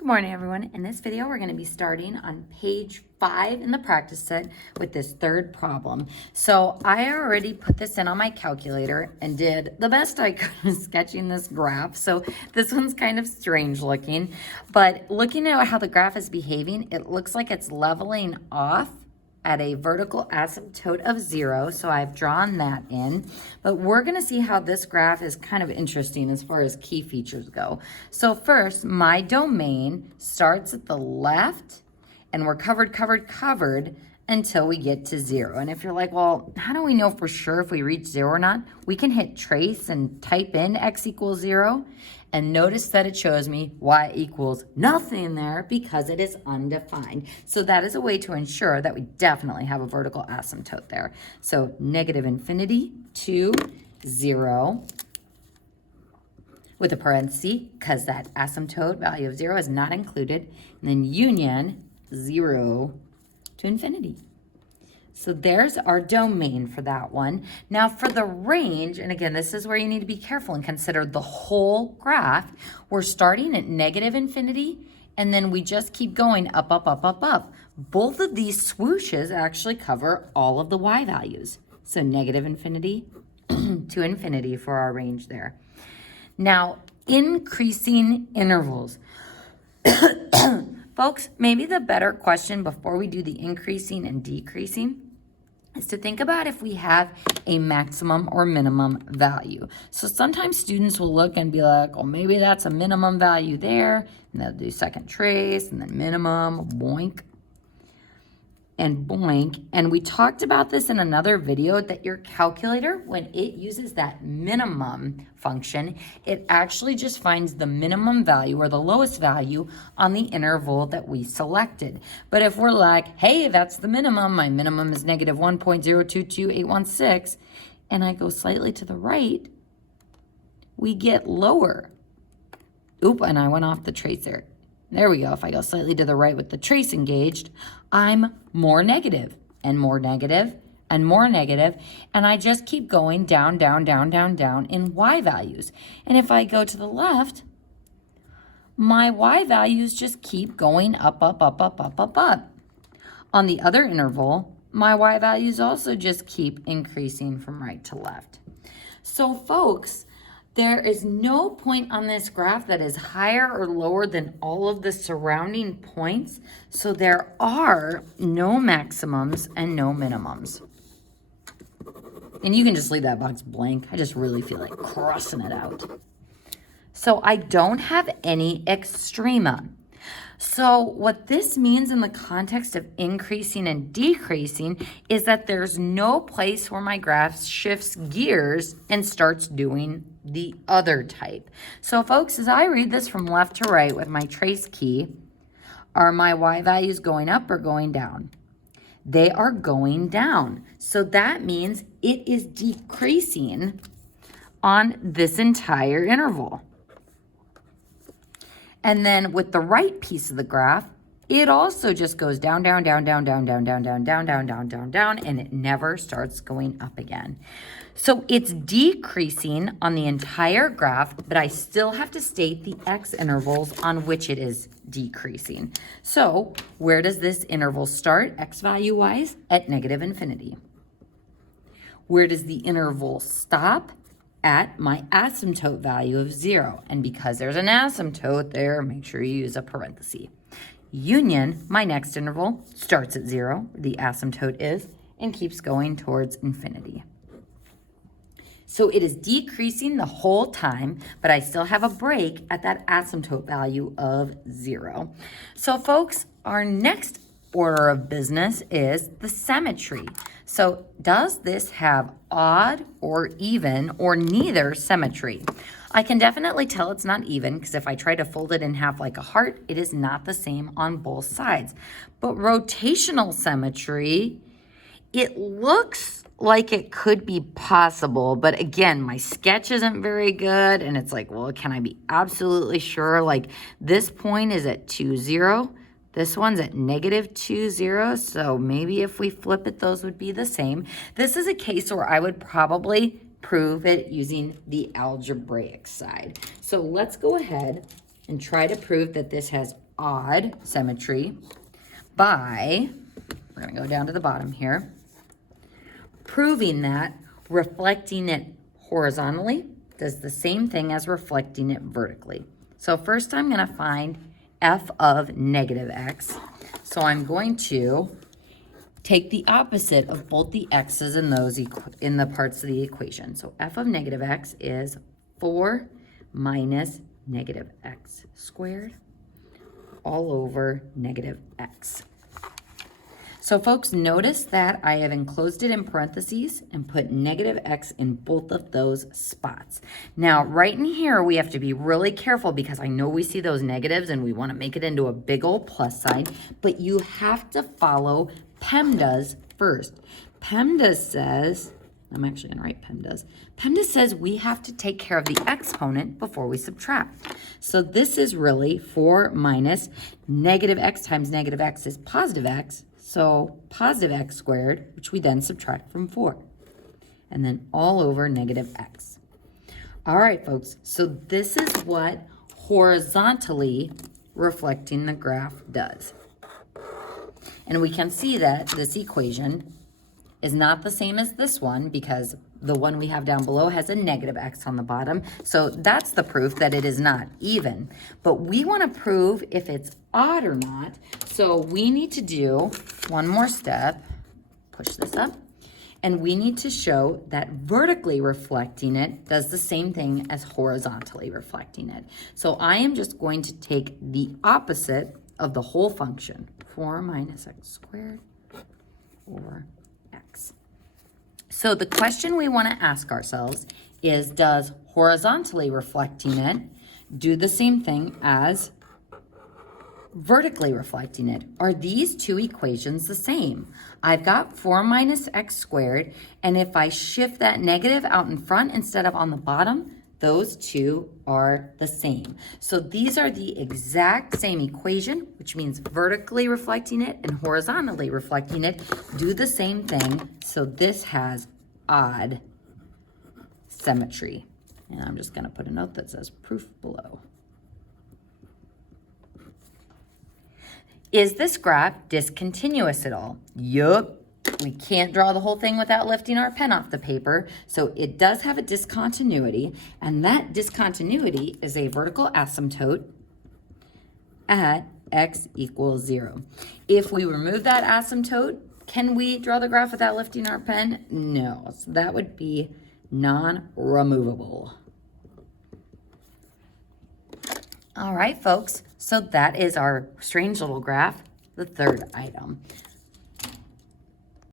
Good morning, everyone. In this video, we're going to be starting on page 5 in the practice set with this third problem. So I already put this in on my calculator and did the best I could sketching this graph. So this one's kind of strange looking, but looking at how the graph is behaving, it looks like it's leveling off at a vertical asymptote of 0, so I've drawn that in. But we're going to see how this graph is kind of interesting as far as key features go. So first, my domain starts at the left, and we're covered until we get to 0. And if you're like, well, how do we know for sure if we reach 0 or not? We can hit trace and type in x equals 0, and notice that it shows me y equals nothing there because it is undefined. So that is a way to ensure that we definitely have a vertical asymptote there. So negative infinity to 0 with a parenthesis because that asymptote value of 0 is not included, and then union 0 to infinity. So there's our domain for that one. Now for the range, and again, this is where you need to be careful and consider the whole graph. We're starting at negative infinity, and then we just keep going up, up, up, up, up. Both of these swooshes actually cover all of the y values. So negative infinity to infinity for our range there. Now, increasing intervals. Folks, maybe the better question before we do the increasing and decreasing is to think about if we have a maximum or minimum value. So sometimes students will look and be like, oh, maybe that's a minimum value there, and they'll do second trace, and then minimum, boink, and boink. And we talked about this in another video that your calculator, when it uses that minimum function, it actually just finds the minimum value or the lowest value on the interval that we selected. But if we're like, hey, that's the minimum, my minimum is negative 1.022816, and I go slightly to the right, we get lower. Oop, and I went off the trace there. There we go. If I go slightly to the right with the trace engaged, I'm more negative and more negative and more negative, and I just keep going down, down, down, down, down in y values. And if I go to the left, my y values just keep going up, up, up, up, up, up, up. On the other interval, my y values also just keep increasing from right to left. So folks, there is no point on this graph that is higher or lower than all of the surrounding points. So there are no maximums and no minimums. And you can just leave that box blank. I just really feel like crossing it out. So I don't have any extrema. So what this means in the context of increasing and decreasing is that there's no place where my graph shifts gears and starts doing the other type. So folks, as I read this from left to right with my trace key, are my y values going up or going down? They are going down. So that means it is decreasing on this entire interval. And then with the right piece of the graph, it also just goes down, down, down, down, down, down, down, down, down, down, down, down, down, and it never starts going up again. So it's decreasing on the entire graph, but I still have to state the x intervals on which it is decreasing. So where does this interval start, x value-wise? At negative infinity. Where does the interval stop? At my asymptote value of 0. And because there's an asymptote there, make sure you use a parenthesis. Union, my next interval, starts at 0, the asymptote is, and keeps going towards infinity. So it is decreasing the whole time, but I still have a break at that asymptote value of 0. So folks, our next order of business is the symmetry. So does this have odd or even or neither symmetry? I can definitely tell it's not even because if I try to fold it in half like a heart, it is not the same on both sides. But rotational symmetry, it looks like it could be possible, but again, my sketch isn't very good, and it's like, well, can I be absolutely sure? Like this point is at 2, 0. This one's at negative 2, 0, so maybe if we flip it, those would be the same. This is a case where I would probably prove it using the algebraic side. So let's go ahead and try to prove that this has odd symmetry by, we're going to go down to the bottom here, proving that reflecting it horizontally does the same thing as reflecting it vertically. So first I'm going to find f of negative x. So I'm going to take the opposite of both the x's in those in the parts of the equation. So f of negative x is 4 minus negative x squared all over negative x. So folks, notice that I have enclosed it in parentheses and put negative x in both of those spots. Now, right in here, we have to be really careful because I know we see those negatives and we want to make it into a big old plus sign, but you have to follow PEMDAS first. PEMDAS says, I'm actually going to write PEMDAS. PEMDAS says we have to take care of the exponent before we subtract. So this is really 4 minus negative x times negative x is positive x. So positive x squared, which we then subtract from 4. And then all over negative x. All right, folks. So this is what horizontally reflecting the graph does. And we can see that this equation is not the same as this one because the one we have down below has a negative x on the bottom. So that's the proof that it is not even. But we want to prove if it's odd or not. So we need to do one more step. Push this up. And we need to show that vertically reflecting it does the same thing as horizontally reflecting it. So I am just going to take the opposite of the whole function. 4 minus x squared over x. So the question we want to ask ourselves is, does horizontally reflecting it do the same thing as vertically reflecting it? Are these two equations the same? I've got 4 minus x squared, and if I shift that negative out in front instead of on the bottom, those two are the same. So these are the exact same equation, which means vertically reflecting it and horizontally reflecting it do the same thing. So this has odd symmetry. And I'm just going to put a note that says proof below. Is this graph discontinuous at all? Yup. We can't draw the whole thing without lifting our pen off the paper. So it does have a discontinuity, and that discontinuity is a vertical asymptote at x equals 0. If we remove that asymptote, can we draw the graph without lifting our pen? No. So that would be non-removable. All right, folks. So that is our strange little graph, the third item.